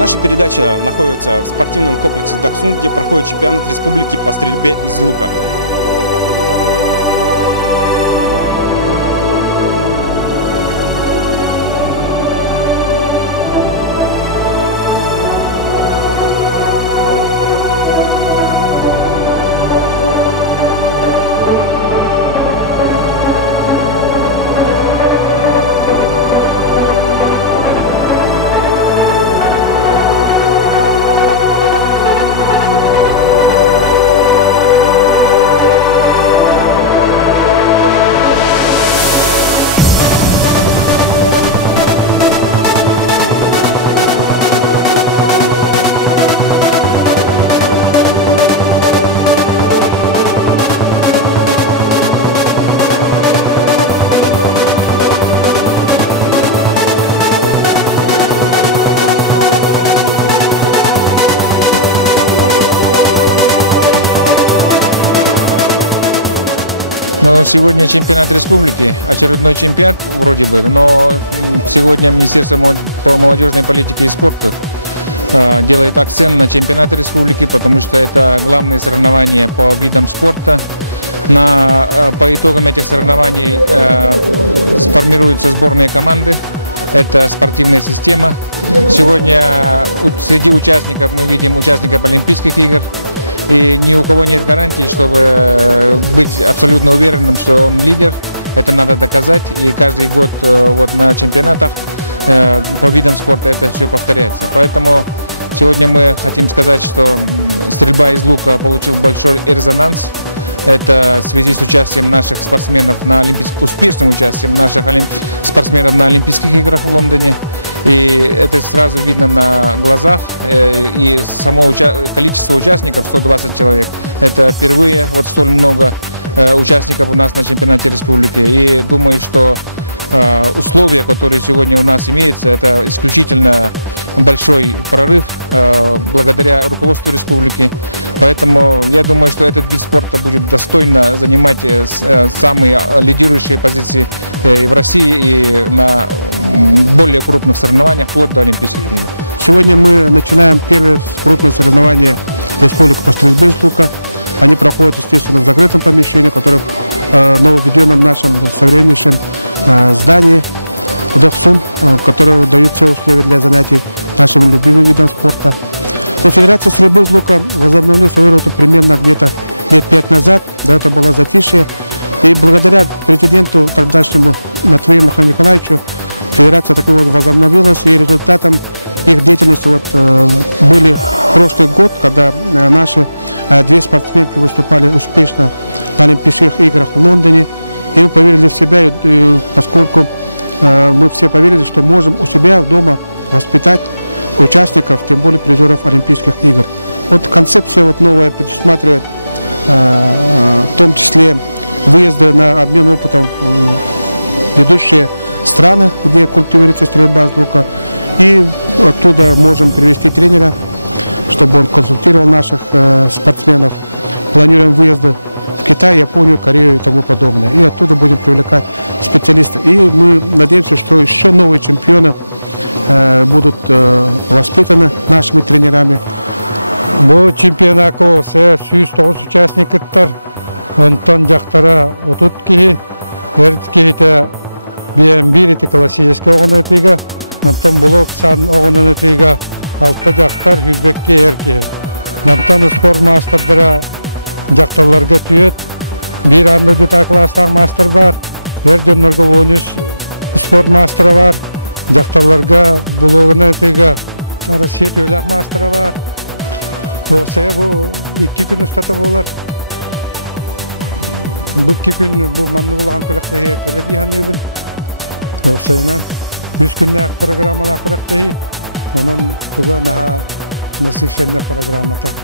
Наша передача находится в спортивном комплексе Даксун, где проходит чемпионат республики по стрельбе из лука. Но сегодня чемпионат республики, очередной чемпионат вроде бы, но сегодня Министерство по молодежной политике и спорту делает акцент на чемпионат республики, потому что это главные соревнования по видам спорта. По итогам этих соревнований сформируются сборные команды. Это спортивная система. Сегодня среди участников мы видим участников Олимпийских игр. И ни у кого нет гарантии, чтобы быть абсолютно уверенным, что он лидер. Это надо доказать. И каждый год вот на чемпионатах по видам спорта это все повторяется. Поэтому сегодня мы хотим сказать, что стрельба из лука получил большой резонанс. Это в связи с участием наших спортсменов успешным участием наших спортсменов на Олимпийских играх в Лондоне. И это сразу видно на глазах. И само количество участников, 120 человек, это впервые вот столь много участников у нас на чемпионате республики. И думаю, что условия, которые сегодня у нас имеются, это исключительно большой прорыв благодаря руководству республики. Поэтому я думаю, что этот вид спорта будет достойно занимать самые лидирующие позиции в России и на более крупных соревнованиях вплоть до Олимпийских игр. Сегодня мы начинаем первые крупные соревнования республики по стрельбе из лука. Они проходят, естественно, в закрытом помещении, которое в нововведенном нашем современнейшем здании Даксун, которое дает все условия для занятий нашим любимым видом спорта. Но Федерация стрельбы из лука возобновила свою работу примерно где-то лет 5 назад. До этого было затишье. И благодаря президенту тогдашнему Матвею Михаилу Николаевичу Федерация таки вот возобновилась. И результатом их деятельности были прошлый год, когда наши две спортсменки выступали успешно на Олимпийских играх в Лондоне. И мы поверили в себя, поскольку мы все поверили, что можем у себя дома воспитать участников, тем более призеров Олимпийских игр. Вот концепция новая предусматривает в том числе выезды на обмен опытом в ведущие страны, где культивируется стрельба из лука. И оттуда можем привести тренера, чтобы он консультировал наших спортсменов. Планируем выезды в Китай, Японию, Корею и тому подобное. И оттуда будем привлекать специалистов. И мы надеемся, что еще новые чемпионы будут воспитаны нашими тренерами. Бұл чемпионат осы 109 участниктар, онтан жақтара отут кейі, әріткейті бір классический оғын өтігі, онтан блок сан оғын өтігі, алты жақтар үзбекке әрке. Онтан спорт мастырдыра жақталарға түйет, бір анды жұта кластағы мастыр бар, әр жонларға 13 спорт мастыры бар, жақталарға блогын өтігі, сет өләк мастыры бар. Осы бұл 2 күн ұстата болар. Бұл 2 күн бұл манны болған көріқтігі көреді яғыныбын. Осыйынан 3 күнді программалар көріқтігі. Оның түгі наға насықшынны программата.